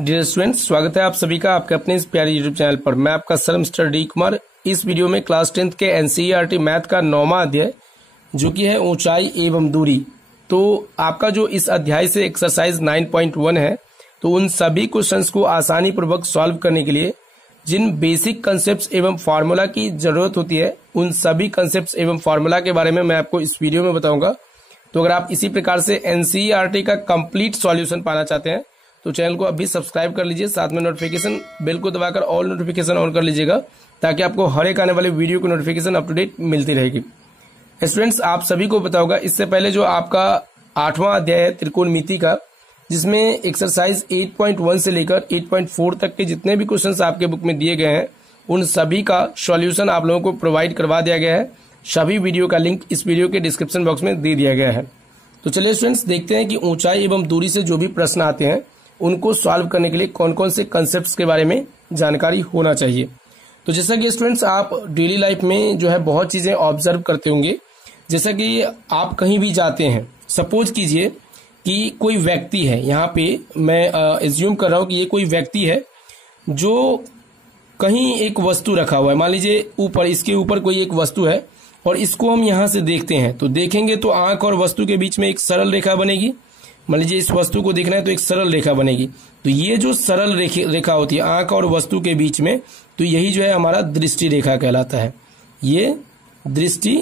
Dear students, स्वागत है आप सभी का आपके अपने इस प्यारे यूट्यूब चैनल पर। मैं आपका सर मिस्टर डी कुमार। इस वीडियो में क्लास 10th के एनसीईआरटी मैथ का 9वां अध्याय जो कि है ऊंचाई एवं दूरी, तो आपका जो इस अध्याय से एक्सरसाइज 9.1 है, तो उन सभी क्वेश्चंस को आसानी पूर्वक सॉल्व करने के लिए जिन बेसिक कंसेप्ट एवं फार्मूला की जरूरत होती है, उन सभी कंसेप्ट एवं फार्मूला के बारे में मैं आपको इस वीडियो में बताऊंगा। तो अगर आप इसी प्रकार से एनसीईआरटी का कंप्लीट सॉल्यूशन पाना चाहते हैं तो चैनल को अभी सब्सक्राइब कर लीजिए, साथ में नोटिफिकेशन बेल को दबाकर ऑल नोटिफिकेशन ऑन कर लीजिएगा ताकि आपको हर एक आने वाले वीडियो की नोटिफिकेशन अप टू डेट मिलती रहेगी। स्टूडेंट्स, आप सभी को पता होगा इससे पहले जो आपका 8वां अध्याय है त्रिकोणमिति का, जिसमें एक्सरसाइज 8.1 से लेकर 8.4 तक के जितने भी क्वेश्चंस आपके बुक में दिए गए हैं उन सभी का सॉल्यूशन आप लोगों को प्रोवाइड करवा दिया गया है। सभी वीडियो का लिंक इस वीडियो के डिस्क्रिप्शन बॉक्स में दे दिया गया है। तो चलिए स्टूडेंट्स, देखते हैं कि ऊंचाई एवं दूरी से जो भी प्रश्न आते हैं उनको सॉल्व करने के लिए कौन कौन से कंसेप्ट्स के बारे में जानकारी होना चाहिए। तो जैसा कि स्टूडेंट्स आप डेली लाइफ में जो है बहुत चीजें ऑब्जर्व करते होंगे। जैसा कि आप कहीं भी जाते हैं, सपोज कीजिए कि कोई व्यक्ति है, यहाँ पे मैं एज्यूम कर रहा हूं कि ये कोई व्यक्ति है जो कहीं एक वस्तु रखा हुआ है। मान लीजिए ऊपर, इसके ऊपर कोई एक वस्तु है और इसको हम यहां से देखते हैं, तो देखेंगे तो आंख और वस्तु के बीच में एक सरल रेखा बनेगी। मान लीजिए इस वस्तु को देखना है तो एक सरल रेखा बनेगी। तो ये जो सरल रेखा होती है आंख और वस्तु के बीच में, तो यही जो है हमारा दृष्टि रेखा कहलाता है। ये दृष्टि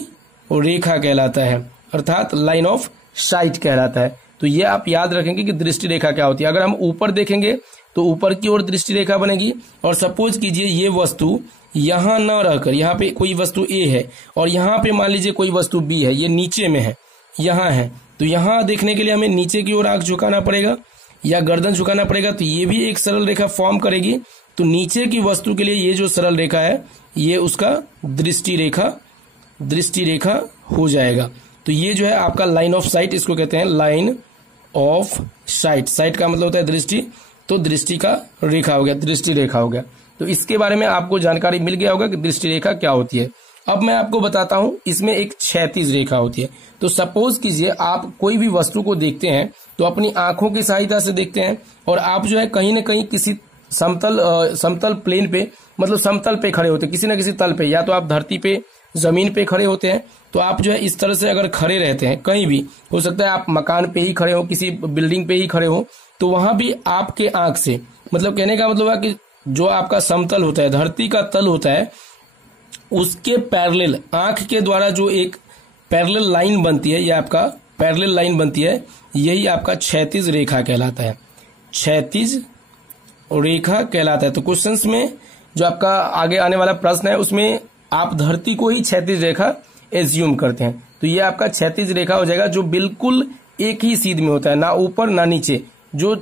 रेखा कहलाता है, अर्थात लाइन ऑफ साइट कहलाता है। तो ये आप याद रखेंगे कि दृष्टि रेखा क्या होती है। अगर हम ऊपर देखेंगे तो ऊपर की ओर दृष्टि रेखा बनेगी, और सपोज कीजिए ये वस्तु यहां न रहकर, यहाँ पे कोई वस्तु ए है और यहाँ पे मान लीजिए कोई वस्तु बी है, ये नीचे में है, यहाँ है, तो यहां देखने के लिए हमें नीचे की ओर आंख झुकाना पड़ेगा या गर्दन झुकाना पड़ेगा, तो ये भी एक सरल रेखा फॉर्म करेगी। तो नीचे की वस्तु के लिए ये जो सरल रेखा है ये उसका दृष्टि रेखा हो जाएगा। तो ये जो है आपका लाइन ऑफ साइट, इसको कहते हैं लाइन ऑफ साइट। साइट का मतलब होता है दृष्टि, तो दृष्टि का रेखा हो गया, दृष्टि रेखा हो गया। तो इसके बारे में आपको जानकारी मिल गया होगा कि दृष्टि रेखा क्या होती है। अब मैं आपको बताता हूं, इसमें एक क्षैतिज रेखा होती है। तो सपोज कीजिए आप कोई भी वस्तु को देखते हैं तो अपनी आंखों की सहायता से देखते हैं, और आप जो है कहीं न कहीं किसी समतल प्लेन पे, मतलब समतल पे खड़े होते हैं, किसी न किसी तल पे, या तो आप धरती पे, जमीन पे खड़े होते हैं। तो आप जो है इस तरह से अगर खड़े रहते हैं, कहीं भी हो सकता है आप मकान पे ही खड़े हो, किसी बिल्डिंग पे ही खड़े हो, तो वहां भी आपके आंख से, मतलब कहने का मतलब है कि जो आपका समतल होता है, धरती का तल होता है, उसके पैरेलल आंख के द्वारा जो एक पैरेलल लाइन बनती है, यह आपका पैरेलल लाइन बनती है, यही आपका क्षैतिज रेखा कहलाता है। क्षैतिज रेखा कहलाता है। तो क्वेश्चंस में जो आपका आगे आने वाला प्रश्न है उसमें आप धरती को ही क्षैतिज रेखा एज्यूम करते हैं, तो ये आपका क्षैतिज रेखा हो जाएगा जो बिल्कुल एक ही सीध में होता है, ना ऊपर ना नीचे, जो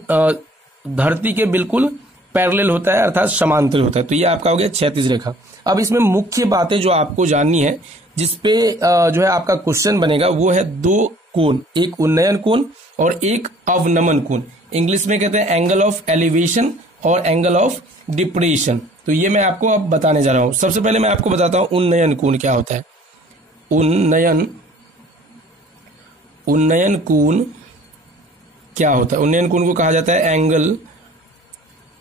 धरती के बिल्कुल पैरेलल होता है, अर्थात समांतर होता है। तो ये आपका हो गया क्षैतिज रेखा। अब इसमें मुख्य बातें जो आपको जाननी है, जिसपे जो है आपका क्वेश्चन बनेगा, वो है दो कोण, एक उन्नयन कोण और एक अवनमन कोण। इंग्लिश में कहते हैं एंगल ऑफ एलिवेशन और एंगल ऑफ डिप्रेशन। तो ये मैं आपको अब बताने जा रहा हूं। सबसे पहले मैं आपको बताता हूं उन्नयन कोण क्या होता है। उन्नयन कोण क्या होता है? उन्नयन कोण को कहा जाता है angle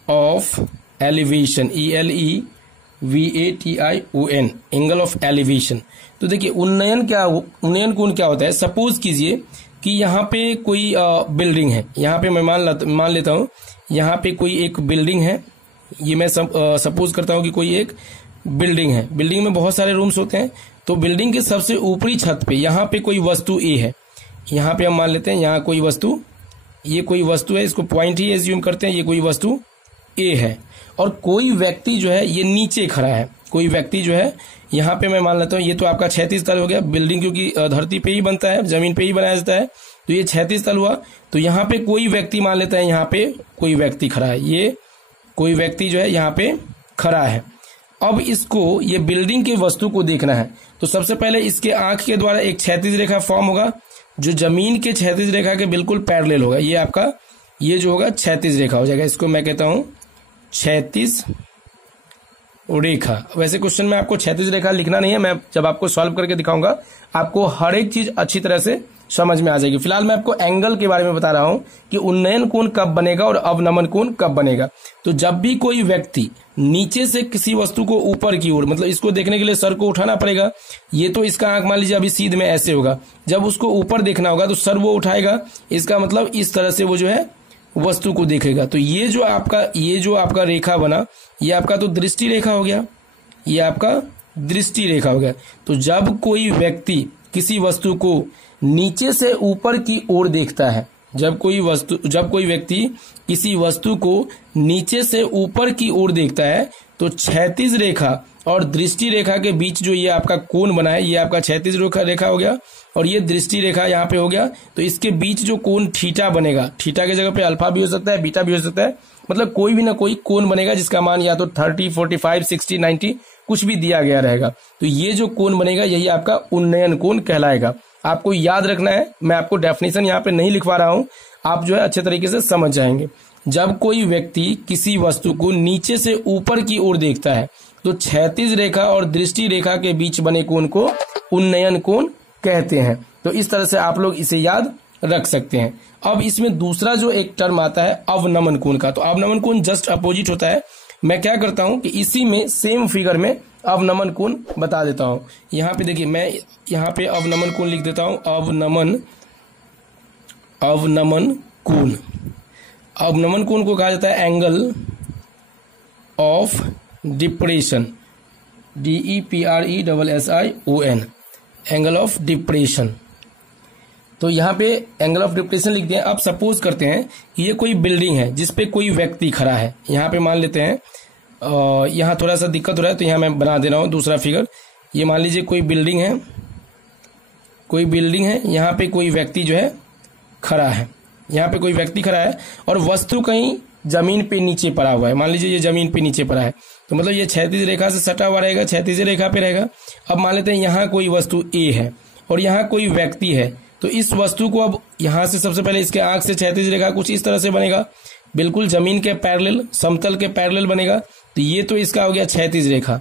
of elevation, ELEVATION, angle of elevation. तो देखिए उन्नयन कोण क्या होता है। सपोज कीजिए कि यहाँ पे कोई बिल्डिंग है, यहाँ पे मैं मान लेता हूँ यहाँ पे कोई एक बिल्डिंग है। ये मैं सपोज करता हूँ कि कोई एक बिल्डिंग है। बिल्डिंग में बहुत सारे रूम्स होते हैं, तो बिल्डिंग के सबसे ऊपरी छत पे यहाँ पे कोई वस्तु ए है। यहाँ पे हम मान लेते हैं यहाँ कोई वस्तु, ये कोई वस्तु है, इसको पॉइंट ही एज्यूम करते हैं, ये कोई वस्तु ए है, और कोई व्यक्ति जो है ये नीचे खड़ा है। कोई व्यक्ति जो है यहाँ पे मैं मान लेता हूँ, ये तो आपका क्षैतिज तल हो गया। बिल्डिंग क्योंकि धरती पे ही बनता है, जमीन पे ही बनाया जाता है, तो ये क्षैतिज तल हुआ। तो यहाँ पे कोई व्यक्ति मान लेता है, यहाँ पे कोई व्यक्ति खड़ा है, ये कोई व्यक्ति जो है यहाँ पे खड़ा है। अब इसको, ये बिल्डिंग के वस्तु को देखना है, तो सबसे पहले इसके आंख के द्वारा एक क्षैतिज रेखा फॉर्म होगा जो जमीन के क्षैतिज रेखा के बिल्कुल पैरेलल होगा। ये आपका, ये जो होगा क्षैतिज रेखा हो जाएगा। इसको मैं कहता हूं क्षैतिज रेखा। वैसे क्वेश्चन में आपको क्षैतिज रेखा लिखना नहीं है, मैं जब आपको सॉल्व करके दिखाऊंगा आपको हर एक चीज अच्छी तरह से समझ में आ जाएगी। फिलहाल मैं आपको एंगल के बारे में बता रहा हूं कि उन्नयन कोण कब बनेगा और अवनमन कोण कब बनेगा। तो जब भी कोई व्यक्ति नीचे से किसी वस्तु को ऊपर की ओर, मतलब इसको देखने के लिए सर को उठाना पड़ेगा, ये तो इसका आंख मान लीजिए अभी सीध में ऐसे होगा, जब उसको ऊपर देखना होगा तो सर वो उठाएगा, इसका मतलब इस तरह से वो जो है वस्तु को देखेगा। तो ये जो आपका रेखा बना, ये आपका तो दृष्टि रेखा हो गया, ये आपका दृष्टि रेखा हो गया। तो जब कोई व्यक्ति किसी वस्तु को नीचे से ऊपर की ओर देखता है, जब कोई व्यक्ति किसी वस्तु को नीचे से ऊपर की ओर देखता है तो क्षैतिज रेखा और दृष्टि रेखा के बीच जो ये आपका कोण बना है, ये आपका क्षैतिज रेखा हो गया और ये दृष्टि रेखा यहाँ पे हो गया। तो इसके बीच जो कोण थीटा बनेगा, थीटा की जगह पे अल्फा भी हो सकता है, बीटा भी हो सकता है, मतलब कोई भी ना कोई कोण बनेगा जिसका मान या तो 30, 45, 60, 90 कुछ भी दिया गया रहेगा। तो ये जो कोण बनेगा यही आपका उन्नयन कोण कहलाएगा। आपको याद रखना है, मैं आपको डेफिनेशन यहाँ पे नहीं लिखवा रहा हूं, आप जो है अच्छे तरीके से समझ जाएंगे। जब कोई व्यक्ति किसी वस्तु को नीचे से ऊपर की ओर देखता है तो क्षैतिज रेखा और दृष्टि रेखा के बीच बने कोण को उन्नयन कोण कहते हैं। तो इस तरह से आप लोग इसे याद रख सकते हैं। अब इसमें दूसरा जो एक टर्म आता है अवनमन कोण का, तो अवनमन कोण जस्ट अपोजिट होता है। मैं क्या करता हूं कि इसी में सेम फिगर में अवनमन कोण बता देता हूं। यहाँ पे देखिए, मैं यहाँ पे अवनमन कोण लिख देता हूं, अवनमन कोण। अवनमन कोण को कहा जाता है angle of depression, DEPRESSION, angle of depression. तो यहाँ पे एंगल ऑफ डिप्रेशन लिख दिया। अब सपोज करते हैं ये कोई बिल्डिंग है जिसपे कोई व्यक्ति खड़ा है। यहाँ पे मान लेते हैं यहाँ थोड़ा सा दिक्कत हो रहा है तो यहाँ मैं बना दे रहा हूँ दूसरा फिगर। ये मान लीजिए कोई बिल्डिंग है, यहाँ पे कोई व्यक्ति जो है खड़ा है, यहाँ पे कोई व्यक्ति खड़ा है और वस्तु कहीं जमीन पे नीचे पड़ा हुआ है। मान लीजिए ये जमीन पे नीचे पड़ा है तो मतलब ये क्षैतिज रेखा से सटा हुआ रहेगा, क्षैतिज रेखा पे रहेगा। अब मान लेते हैं यहाँ कोई वस्तु A है और यहाँ कोई व्यक्ति है, तो इस वस्तु को अब यहाँ से सबसे पहले इसके आंख से क्षैतिज रेखा कुछ इस तरह से बनेगा, बिल्कुल जमीन के पैरेलल, समतल के पैरेलल बनेगा। तो ये तो इसका हो गया क्षैतिज रेखा।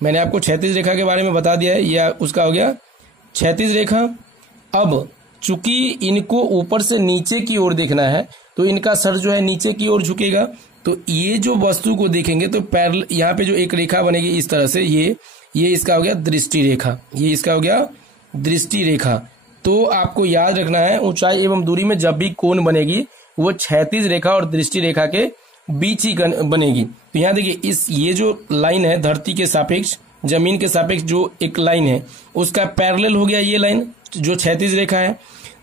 मैंने आपको क्षैतिज रेखा के बारे में बता दिया है, ये उसका हो गया क्षैतिज रेखा। अब चूंकि इनको ऊपर से नीचे की ओर देखना है तो इनका सर जो है नीचे की ओर झुकेगा, तो ये जो वस्तु को देखेंगे तो पैरेलल यहाँ पे जो एक रेखा बनेगी इस तरह से, ये इसका हो गया दृष्टि रेखा, ये इसका हो गया दृष्टि रेखा। तो आपको याद रखना है ऊंचाई एवं दूरी में जब भी कोण बनेगी वो क्षैतिज रेखा और दृष्टि रेखा के बीच ही बनेगी। तो यहाँ देखिए ये जो लाइन है धरती के सापेक्ष, जमीन के सापेक्ष जो एक लाइन है उसका पैरेलल हो गया ये लाइन जो क्षैतिज रेखा है।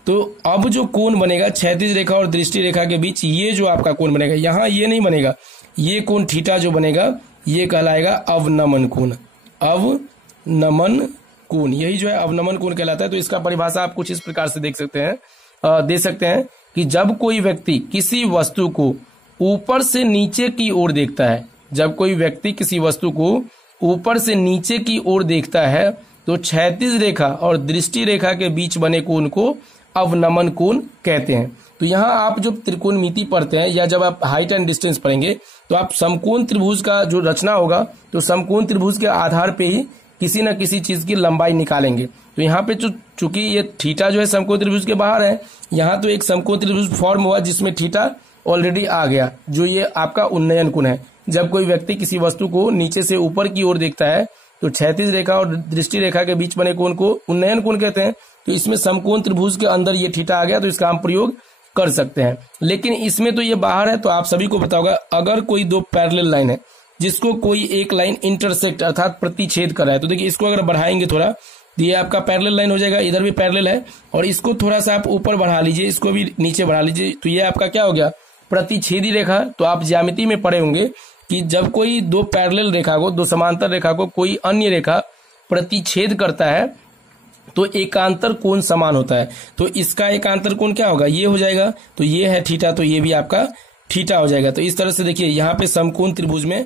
तो अब जो कोण बनेगा क्षैतिज रेखा और दृष्टि रेखा के बीच, ये जो आपका कोण बनेगा, यहाँ ये नहीं बनेगा, ये कोण थीटा जो बनेगा ये कहलाएगा अवनमन कोण। अवनमन कोण यही जो है अवनमन कोण कहलाता है। तो इसका परिभाषा आप कुछ इस प्रकार से दे सकते हैं कि जब कोई व्यक्ति किसी वस्तु को ऊपर से नीचे की ओर देखता है, जब कोई व्यक्ति किसी वस्तु को ऊपर से नीचे की ओर देखता है तो क्षैतिज रेखा और दृष्टि रेखा के बीच बने कोण को अवनमन कोण कहते हैं। तो यहाँ आप जब त्रिकोणमिति पढ़ते हैं या जब आप हाइट एंड डिस्टेंस पढ़ेंगे तो आप समकोण त्रिभुज का जो रचना होगा तो समकोण त्रिभुज के आधार पे ही किसी न किसी चीज की लंबाई निकालेंगे। तो यहाँ पे चूंकि ये थीटा जो है समकोण त्रिभुज के बाहर है, यहाँ तो एक समकोण त्रिभुज फॉर्म हुआ जिसमें थीटा ऑलरेडी आ गया, जो ये आपका उन्नयन कोण है। जब कोई व्यक्ति किसी वस्तु को नीचे से ऊपर की ओर देखता है तो क्षैतिज रेखा और दृष्टि रेखा के बीच बने कोण को उन्नयन कोण कहते हैं। तो इसमें समकोण त्रिभुज के अंदर ये थीटा आ गया तो इसका हम प्रयोग कर सकते हैं। लेकिन इसमें तो ये बाहर है, तो आप सभी को पता होगा अगर कोई दो पैरेलल लाइन है जिसको कोई एक लाइन इंटरसेक्ट अर्थात प्रतिच्छेद कर रहा है, तो देखिए इसको अगर बढ़ाएंगे थोड़ा तो ये आपका पैरेलल लाइन हो जाएगा, इधर भी पैरेलल है और इसको थोड़ा सा आप ऊपर बढ़ा लीजिए, इसको भी नीचे बढ़ा लीजिए, तो ये आपका क्या हो गया प्रतिच्छेदी रेखा। तो आप ज्यामिति में पढ़े होंगे कि जब कोई दो पैरेलल रेखा को, दो समांतर रेखा को कोई अन्य रेखा प्रतिच्छेद करता है तो एकांतर कोण समान होता है। तो इसका एकांतर कोण क्या होगा, ये हो जाएगा। तो ये है थीटा, तो ये भी आपका थीटा हो जाएगा। तो इस तरह से देखिए यहाँ पे समकोण त्रिभुज में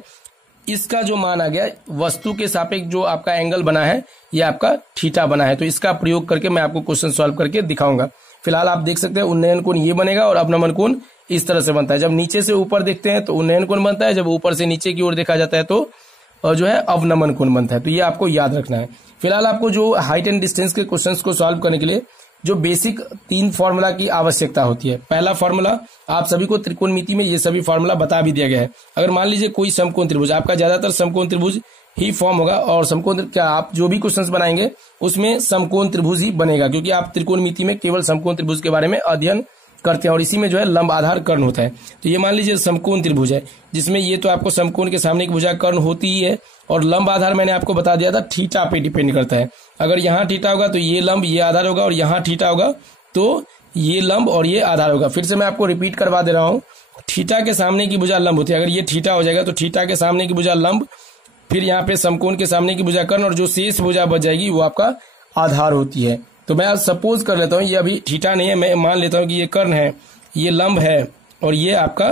इसका जो मान आ गया वस्तु के सापेक्ष जो आपका एंगल बना है ये आपका थीटा बना है। तो इसका प्रयोग करके मैं आपको क्वेश्चन सॉल्व करके दिखाऊंगा। फिलहाल आप देख सकते हैं उन्नयन कोण ये बनेगा और अवनमन कोण इस तरह से बनता है। जब नीचे से ऊपर देखते हैं तो उन्नयन कोण बनता है, जब ऊपर से नीचे की ओर देखा जाता है तो जो है अवनमन कोण बनता है। तो ये आपको याद रखना है। फिलहाल आपको जो हाइट एंड डिस्टेंस के क्वेश्चंस को सॉल्व करने के लिए जो बेसिक 3 फॉर्मूला की आवश्यकता होती है। पहला फॉर्मूला, आप सभी को त्रिकोणमिति में ये सभी फॉर्मूला बता भी दिया गया है। अगर मान लीजिए कोई समकोण त्रिभुज, आपका ज्यादातर समकोण त्रिभुज ही फॉर्म होगा, और समकोण क्या आप जो भी क्वेश्चंस बनाएंगे उसमें समकोण त्रिभुज ही बनेगा, क्योंकि आप त्रिकोणमिति में केवल समकोण त्रिभुज के बारे में अध्ययन करते हैं और इसी में जो है लंब आधार कर्ण होता है। तो ये मान लीजिए समकोण त्रिभुज है, जिसमें ये तो आपको समकोण के सामने की भुजा कर्ण होती ही है, और लंब आधार मैंने आपको बता दिया था थीटा पे डिपेंड करता है। अगर यहाँ थीटा होगा तो ये लंब ये आधार होगा, और यहाँ थीटा होगा तो ये लंब और ये आधार होगा। फिर से मैं आपको रिपीट करवा दे रहा हूँ, थीटा के सामने की भुजा लंब होती है। अगर ये थीटा हो जाएगा तो थीटा के सामने की भुजा लंब, फिर यहाँ पे समकोण के सामने की भुजा कर्ण, और जो शेष भुजा बच जाएगी वो आपका आधार होती है। तो मैं आज सपोज कर लेता हूँ, ये अभी थीटा नहीं है, मैं मान लेता हूँ कि ये कर्ण है, ये लंब है और ये आपका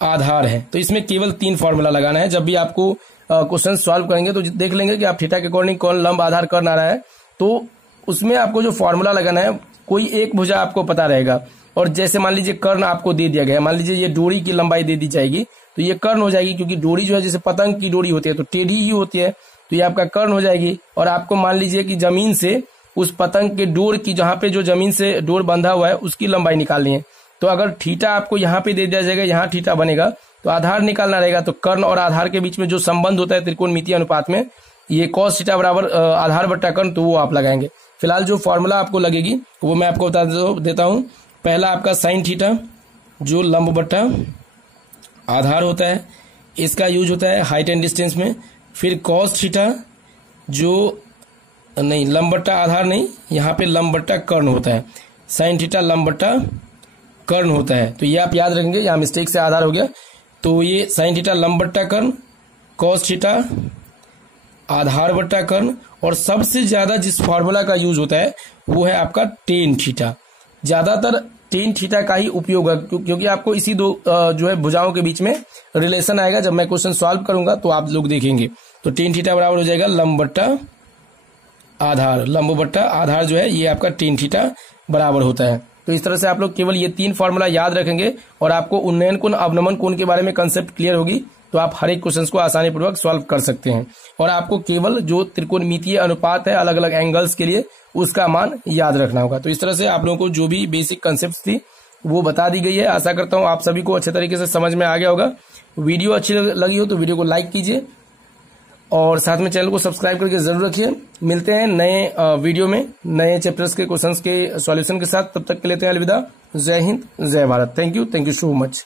आधार है। तो इसमें केवल 3 फॉर्मूला लगाना है। जब भी आपको क्वेश्चन सॉल्व करेंगे तो देख लेंगे कि आप थीटा के अकॉर्डिंग कौन लंब आधार कर्ण आ रहा है, तो उसमें आपको जो फॉर्मूला लगाना है, कोई एक भुजा आपको पता रहेगा। और जैसे मान लीजिए कर्ण आपको दे दिया गया है, मान लीजिए ये डोरी की लंबाई दे दी जाएगी तो ये कर्ण हो जाएगी, क्योंकि डोरी जो है जैसे पतंग की डोरी होती है तो टेढ़ी ही होती है, तो ये आपका कर्ण हो जाएगी। और आपको मान लीजिए कि जमीन से उस पतंग के डोर की, जहां पे जो जमीन से डोर बंधा हुआ है उसकी लंबाई निकालनी है। तो अगर थीटा आपको यहाँ पे दे दिया जाएगा, यहाँ थीटा बनेगा, तो आधार निकालना रहेगा। तो कर्ण और आधार के बीच में जो संबंध होता है त्रिकोणमितीय अनुपात में, ये कॉस थीटा बराबर आधार बट्टा कर्ण, तो वो आप लगाएंगे। फिलहाल जो फॉर्मूला आपको लगेगी वो मैं आपको बता देता हूँ। पहला आपका साइन थीटा जो लंब बट्टा आधार होता है, इसका यूज होता है हाइट एंड डिस्टेंस में। फिर कॉस थीटा जो नहीं लंब बट्टा आधार नहीं, यहाँ पे लंब बट्टा कर्ण होता है। साइन थीटा लंब बट्टा कर्ण होता है, तो ये आप याद रखेंगे। यहाँ मिस्टेक से आधार हो गया, तो ये साइन थीटा लंब बट्टा कर्ण, कॉस थीटा आधार बट्टा कर्ण, और सबसे ज्यादा जिस फॉर्मूला का यूज होता है वो है आपका टेन थीटा। ज्यादातर टेन थीटा का ही उपयोग है, क्योंकि आपको इसी दो जो है भुजाओं के बीच में रिलेशन आएगा। जब मैं क्वेश्चन सॉल्व करूंगा तो आप लोग देखेंगे। तो टेन थीटा बराबर हो जाएगा लंब बट्टा आधार, लंब बट्टा आधार जो है ये आपका टेन थीटा बराबर होता है। तो इस तरह से आप लोग केवल ये 3 फॉर्मूला याद रखेंगे और आपको उन्नयन कोण अवनमन कोण के बारे में कंसेप्ट क्लियर होगी, तो आप हर एक क्वेश्चन को आसानी पूर्वक सॉल्व कर सकते हैं। और आपको केवल जो त्रिकोणमितीय अनुपात है अलग अलग एंगल्स के लिए, उसका मान याद रखना होगा। तो इस तरह से आप लोगों को जो भी बेसिक कंसेप्ट थी वो बता दी गई है। आशा करता हूँ आप सभी को अच्छे तरीके से समझ में आ गया होगा। वीडियो अच्छी लगी हो तो वीडियो को लाइक कीजिए और साथ में चैनल को सब्सक्राइब करके जरूर रखिए। मिलते हैं नए वीडियो में नए चैप्टर्स के क्वेश्चंस के सॉल्यूशन के साथ। तब तक के लिए अलविदा। जय हिंद, जय Bharat. Thank you so much.